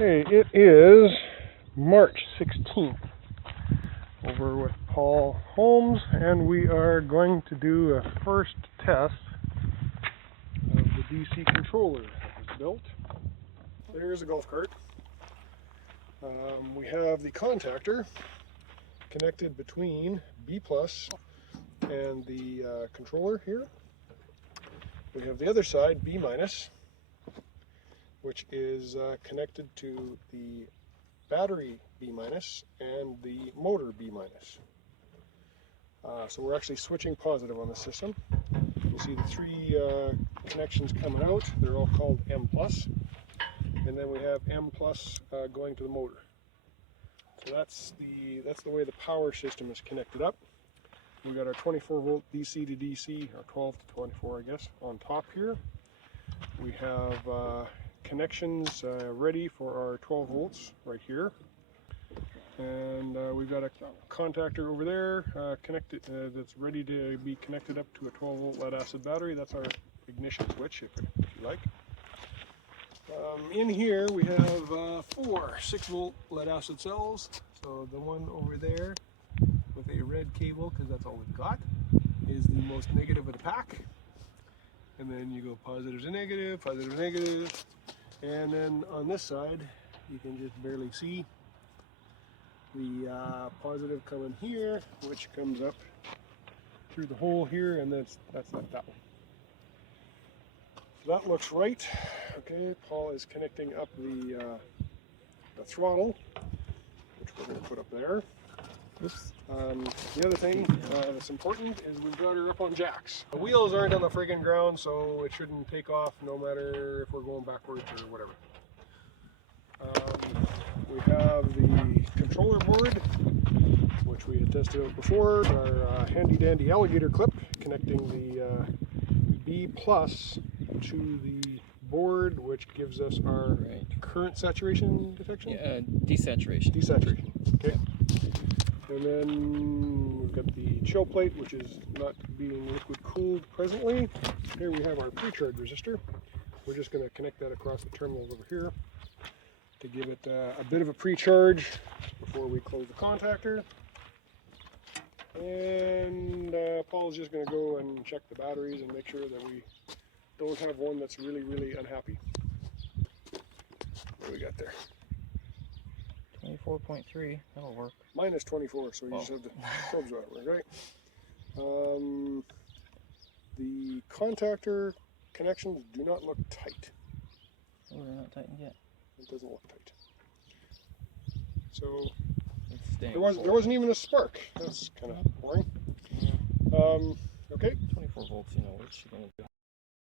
Okay, it is March 16th over with Paul Holmes, and we are going to do a first test of the DC controller that was built. There's a golf cart. We have the contactor connected between B plus and the controller here. We have the other side, B minus, which is connected to the battery B minus and the motor B minus. So we're actually switching positive on the system. You see the three connections coming out. They're all called M plus, and then we have M plus going to the motor. So that's the way the power system is connected up. We've got our 24 volt DC to DC, or 12 to 24 I guess, on top here. We have connections ready for our 12 volts right here, and we've got a contactor over there connected that's ready to be connected up to a 12 volt lead acid battery. That's our ignition switch, if you like. In here we have four 6 volt lead acid cells. So the one over there with a red cable, because that's all we've got, is the most negative of the pack. And then you go positive to negative, positive to negative. And then on this side, you can just barely see the positive coming here, which comes up through the hole here, and that's like that one. So that looks right. Okay, Paul is connecting up the throttle, which we're going to put up there. The other thing that's important is we've got her up on jacks. The wheels aren't on the friggin' ground, so it shouldn't take off no matter if we're going backwards or whatever. We have the controller board, which we had tested out before. Our handy dandy alligator clip connecting the B plus to the board, which gives us our current saturation detection? Yeah, desaturation. Desaturation, okay. And then we've got the chill plate, which is not being liquid cooled presently. Here we have our precharge resistor. We're just going to connect that across the terminals over here to give it a bit of a precharge before we close the contactor. And Paul's just going to go and check the batteries and make sure that we don't have one that's really, really unhappy. What do we got there? 24.3, that'll work. Minus 24, so you just have the probes right? The contactor connections do not look tight. Oh, they're not tightened yet. It doesn't look tight. So there wasn't even a spark. That's kind of boring. Okay. 24 volts, you know what you're going to do.